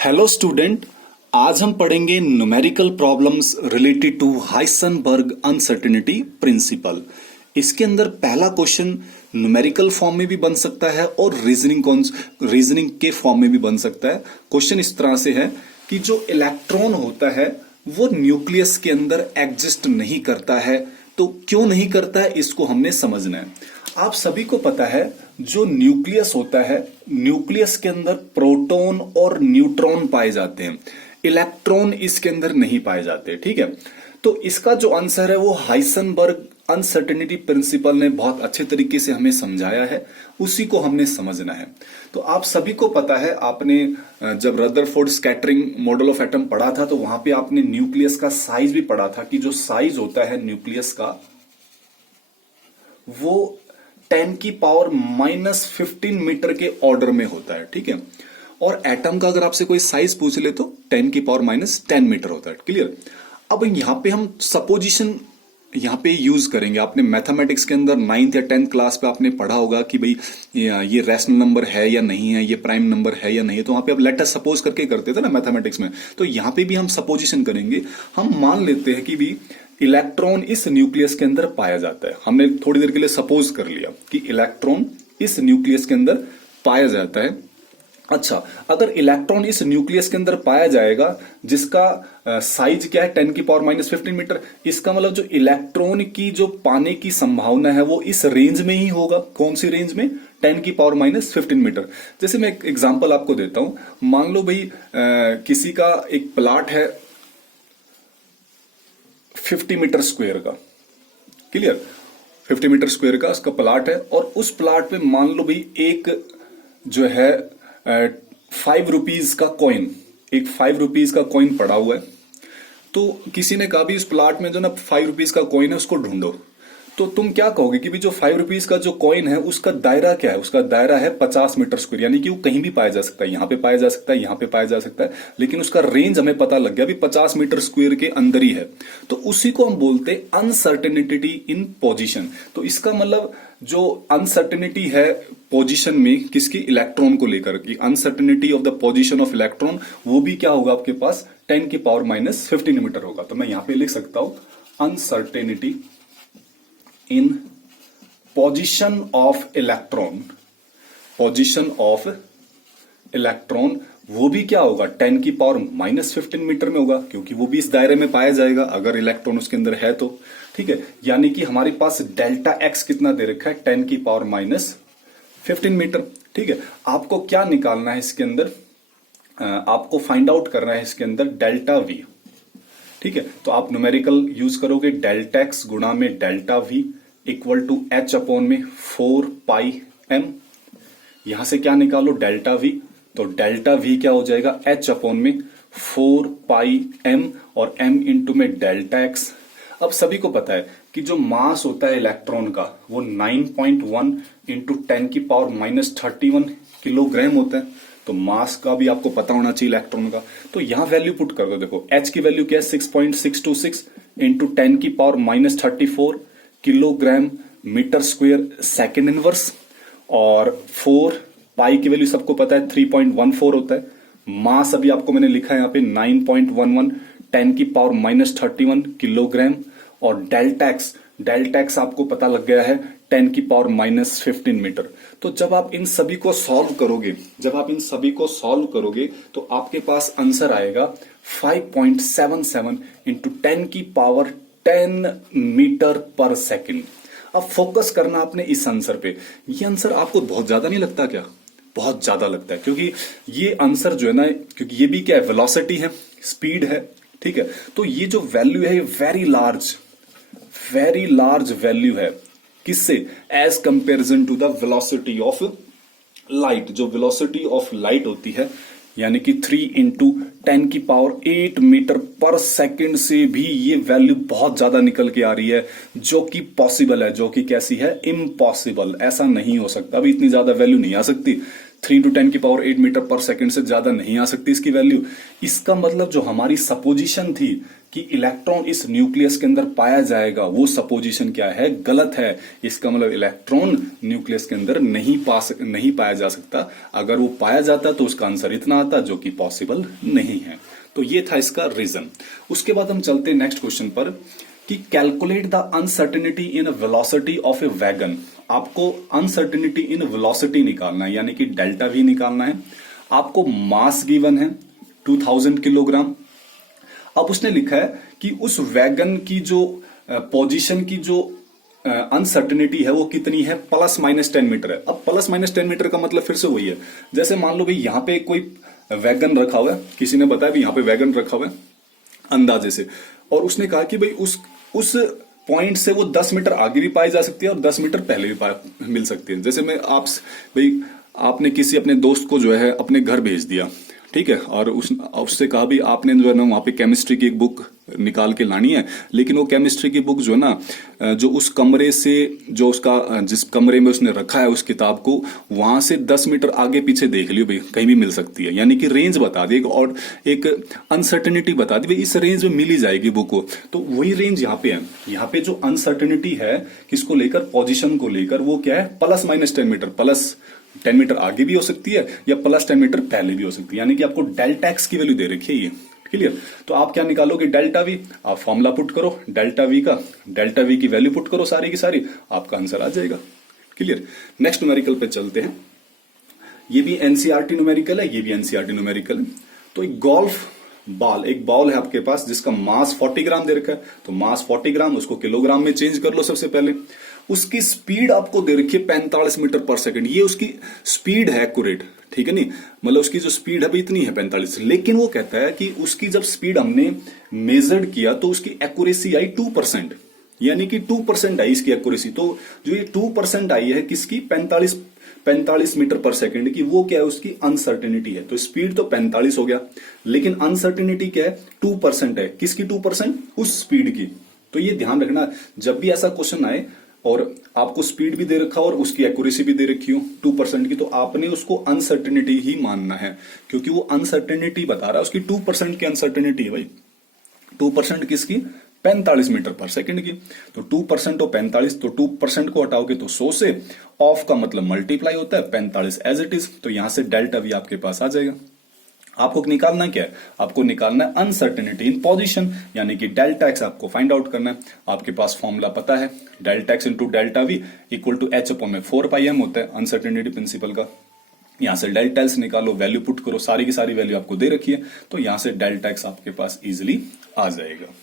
Hello student. आज हम पढ़ेंगे numerical problems related to Heisenberg uncertainty principle. इसके अंदर पहला क्वेश्चन न्यूमेरिकल फॉर्म में भी बन सकता है और रीजनिंग के फॉर्म में भी बन सकता है। क्वेश्चन इस तरह से है कि जो इलेक्ट्रॉन होता है वो न्यूक्लियस के अंदर एग्जिस्ट नहीं करता है, तो क्यों नहीं करता है इसको हमने समझना है। आप सभी को पता है जो न्यूक्लियस होता है, न्यूक्लियस के अंदर प्रोटॉन और न्यूट्रॉन पाए जाते हैं, इलेक्ट्रॉन इसके अंदर नहीं पाए जाते। ठीक है, तो इसका जो आंसर है वो हाइसेनबर्ग अनसर्टेनिटी प्रिंसिपल ने बहुत अच्छे तरीके से हमें समझाया है, उसी को हमने समझना है। तो आप सभी को पता है, आपने जब Rutherford scattering model of atom पढ़ा था तो वहां पे आपने न्यूक्लियस का साइज भी पढ़ा था कि जो साइज होता है न्यूक्लियस का वो 10 की पावर -15 मीटर के ऑर्डर में होता है। ठीक है, और एटम का अगर आपसे कोई साइज पूछ ले तो 10 की पावर -10 मीटर होता है। क्लियर। अब यहां पे हम सपोजिशन यहां पे यूज करेंगे। आपने मैथमेटिक्स के अंदर 9th या 10th क्लास पे आपने पढ़ा होगा कि भाई ये रैशनल नंबर है या नहीं है, ये प्राइम नंबर है या नहीं है। तो वहां पे अब लेट अस सपोज करके करते थे ना मैथमेटिक्स में, तो यहां पे भी हम सपोजिशन करेंगे। हम मान लेते हैं कि भी इलेक्ट्रॉन इस न्यूक्लियस के अंदर पाया जाता है। हमने थोड़ी देर के लिए सपोज कर लिया कि इलेक्ट्रॉन इस न्यूक्लियस के अंदर पाया जाता है। अच्छा, अगर इलेक्ट्रॉन इस न्यूक्लियस के अंदर पाया जाएगा जिसका साइज क्या है 10 की पावर -15 मीटर, इसका मतलब जो इलेक्ट्रॉन की जो पाने की संभावना है वो इस रेंज में ही होगा। कौन सी रेंज में? 10 की पावर -15 मीटर। जैसे मैं एक एग्जांपल आपको देता हूं। मान लो भाई किसी का एक प्लाट है 50 मीटर स्क्वायर का। क्लियर, 50 मीटर स्क्वायर का उसका प्लाट है, और उस प्लाट में मान लो भाई एक जो है 5 रुपीज का कॉइन, एक 5 रुपीज का कॉइन पड़ा हुआ है। तो किसी ने कहा भी उस प्लाट में जो ना 5 रुपीज का कॉइन है उसको ढूंढो। तो तुम क्या कहोगे कि भी जो 5 रुपीज का जो कॉइन है उसका दायरा क्या है? उसका दायरा है 50 मीटर स्क्वायर, यानी कि वो कहीं भी पाया जा सकता है। यहां पे पाया जा सकता है, यहां पे पाया जा सकता है, लेकिन उसका रेंज हमें पता लग गया भी 50 मीटर स्क्वायर के अंदर ही है। तो उसी को हम बोलते हैं अनसर्टेनिटी इन पोजीशन। तो इसका मतलब जो अनसर्टेनिटी है पोजीशन में किसकी? इलेक्ट्रॉन को लेकर की uncertainty of the position of electron, वो भी क्या होगा आपके पास 10 की पावर -15 मीटर होगा। तो मैं यहां पे लिख सकता हूं uncertainty in position of electron, position of electron वो भी क्या होगा 10 की पावर -15 मीटर में होगा, क्योंकि वो भी इस दायरे में पाया जाएगा अगर इलेक्ट्रॉन उसके अंदर है तो। ठीक है, यानी कि हमारे पास डेल्टा एक्स कितना दे रखा है 10 की पावर -15 मीटर। ठीक है, आपको क्या निकालना है इसके अंदर? आपको फाइंड आउट करना है इसके अंदर डेल्टा वी। ठीक है, तो आप न्यूमेरिकल यूज करोगे डेल्टा एक्स गुणा में delta v equal to h upon में 4 पाई एम। यहां से क्या निकालो? Delta v. तो डेल्टा वी क्या हो जाएगा? एच अपॉन में 4 पाई एम, और एम इंटू में डेल्टा एक्स। अब सभी को पता है कि जो मास होता है इलेक्ट्रॉन का वो 9.1 इंटू 10 की पावर -31 किलोग्राम होता है। तो मास का भी आपको पता होना चाहिए इलेक्ट्रॉन का। तो यहां वैल्यू पुट कर दो। देखो एच की वैल्यू क्या है 6.626 इंटू 10 की power -34 kilogram metre square second inverse, और 4 पाई की वैल्यू सबको पता है 3.14 होता है। मास अभी आपको मैंने लिखा है यहाँ पे 9.11 10 की पावर -31 किलोग्राम, और डेल्टा एक्स आपको पता लग गया है 10 की पावर -15 मीटर। तो जब आप इन सभी को सॉल्व करोगे तो आपके पास आंसर आएगा 5.77 इंटू 10 की पावर 10 मीटर पर सेकेंड। अब फोकस करना आपने इस आंसर पे। ये आंसर आपको बहुत ज्यादा नहीं लगता क्या? बहुत ज्यादा लगता है, क्योंकि ये आंसर जो है ना, क्योंकि ये भी क्या है? वेलोसिटी है, स्पीड है। ठीक है, तो ये जो वैल्यू है ये वेरी लार्ज वैल्यू है। किससे? As comparison to the velocity of light. जो वेलोसिटी ऑफ लाइट होती है यानी कि 3 इंटू 10 की पावर 8 मीटर पर सेकेंड से भी ये वैल्यू बहुत ज्यादा निकल के आ रही है, जो कि पॉसिबल है। जो कि कैसी है? इम्पॉसिबल। ऐसा नहीं हो सकता, अभी इतनी ज्यादा वैल्यू नहीं आ सकती। 3 × 10⁸ मीटर पर सेकंड से ज्यादा नहीं आ सकती इसकी वैल्यू। इसका मतलब जो हमारी सपोजिशन थी कि इलेक्ट्रॉन इस न्यूक्लियस के अंदर पाया जाएगा, वो सपोजिशन क्या है, गलत है। इसका मतलब इलेक्ट्रॉन न्यूक्लियस के अंदर नहीं पाया जा सकता। अगर वो पाया जाता तो उसका आंसर इतना आता, जो कि पॉसिबल नहीं है। तो ये था इसका रीजन। उसके बाद हम चलते हैं नेक्स्ट क्वेश्चन पर कि calculate the uncertainty in velocity of A wagon. आपको अनसर्टेनिटी इन वेलोसिटी निकालना है, यानी कि डेल्टा वी निकालना है। आपको मास गिवन है 2000 किलोग्राम। अब उसने लिखा है कि उस वैगन की जो पोजीशन की जो अनसर्टेनिटी है वो कितनी है, ±10 मीटर है। अब ±10 मीटर का मतलब फिर से वही है, जैसे मान लो भाई यहां पे कोई वैगन रखा हुआ है, किसी ने बताया भी यहां पे वैगन रखा हुआ है अंदाजे से, और उसने कहा कि भाई उस पॉइंट से वो 10 मीटर आगे भी पाई जा सकती है और 10 मीटर पहले भी मिल सकती है। जैसे मैं भाई आपने किसी अपने दोस्त को जो है अपने घर भेज दिया, ठीक है, और उससे कहा भी आपने जो है ना वहां पे केमिस्ट्री की एक बुक निकाल के लानी है, लेकिन वो केमिस्ट्री की बुक जो है ना जो उस कमरे से जो उसका जिस कमरे में उसने रखा है उस किताब को, वहां से 10 मीटर आगे पीछे देख लियो भाई, कहीं भी मिल सकती है। यानी कि रेंज बता दी और एक अनसर्टेनिटी बता दी भाई, इस रेंज में मिल ही जाएगी बुक को। तो वही रेंज यहाँ पे है। यहाँ पे जो अनसर्टेनिटी है किसको लेकर, पोजिशन को लेकर, वो क्या है ±10 मीटर। +10 मीटर आगे भी हो सकती है या +10 मीटर पहले भी हो सकती है। यानी कि आपको डेल्टा एक्स की वैल्यू दे रखी है ये, क्लियर। तो आप क्या निकालोगे, डेल्टा वी। आप फॉर्मूला पुट करो डेल्टा वी की वैल्यू पुट करो सारी की सारी, आपका आंसर आ जाएगा, क्लियर। नेक्स्ट न्यूमेरिकल पे चलते हैं। ये भी एनसीईआरटी न्यूमेरिकल है, ये भी एनसीईआरटी न्यूमेरिकल है। तो एक एक बॉल है आपके पास जिसका मास 40 ग्राम दे रखा है। तो मास 40 ग्राम, उसको किलोग्राम में चेंज कर लो सबसे पहले। उसकी स्पीड आपको दे रखी है 45 मीटर पर सेकंड। ये उसकी स्पीड है एक्यूरेट, ठीक है, नहीं मतलब उसकी जो स्पीड है इतनी है 45। लेकिन वो कहता है कि उसकी जब स्पीड हमने मेजर्ड किया तो उसकी एक्यूरेसी आई 2%, यानी कि 2% आई इसकी एक्यूरेसी। तो जो ये 2% आई है किसकी, 45 मीटर पर सेकंड की, वो क्या है, उसकी अनसर्टेनिटी है। तो स्पीड तो 45 हो गया, लेकिन अनसर्टेनिटी क्या है, 2% है। किसकी 2%, उस स्पीड की। तो ये ध्यान रखना, जब भी ऐसा क्वेश्चन आए और आपको स्पीड भी दे रखा और उसकी एक्यूरेसी भी दे रखी हो 2% की, तो आपने उसको अनसर्टेनिटी ही मानना है, क्योंकि वो अनसर्टेनिटी बता रहा है, उसकी 2% की अनसर्टेनिटी है भाई। 2% किसकी, 45 मीटर पर सेकंड की। तो 2% और 45, तो 2% को हटाओगे तो 100 से, ऑफ का मतलब मल्टीप्लाई होता है, 45 एज इट इज। तो यहां से डेल्टा वी आपके पास आ जाएगा। आपको निकालना क्या है, आपको निकालना है अनसर्टेनिटी इन पोजीशन, यानी कि डेल्टा एक्स आपको फाइंड आउट करना है। आपके पास फॉर्मूला पता है, delta x into delta v equal to h/4πm होता है अनसर्टेनिटी प्रिंसिपल का। यहां से डेल्टा एक्स निकालो, वैल्यू पुट करो, सारी की सारी वैल्यू आपको दे रखी है, तो यहां से डेल्टा एक्स आपके पास इजिली आ जाएगा।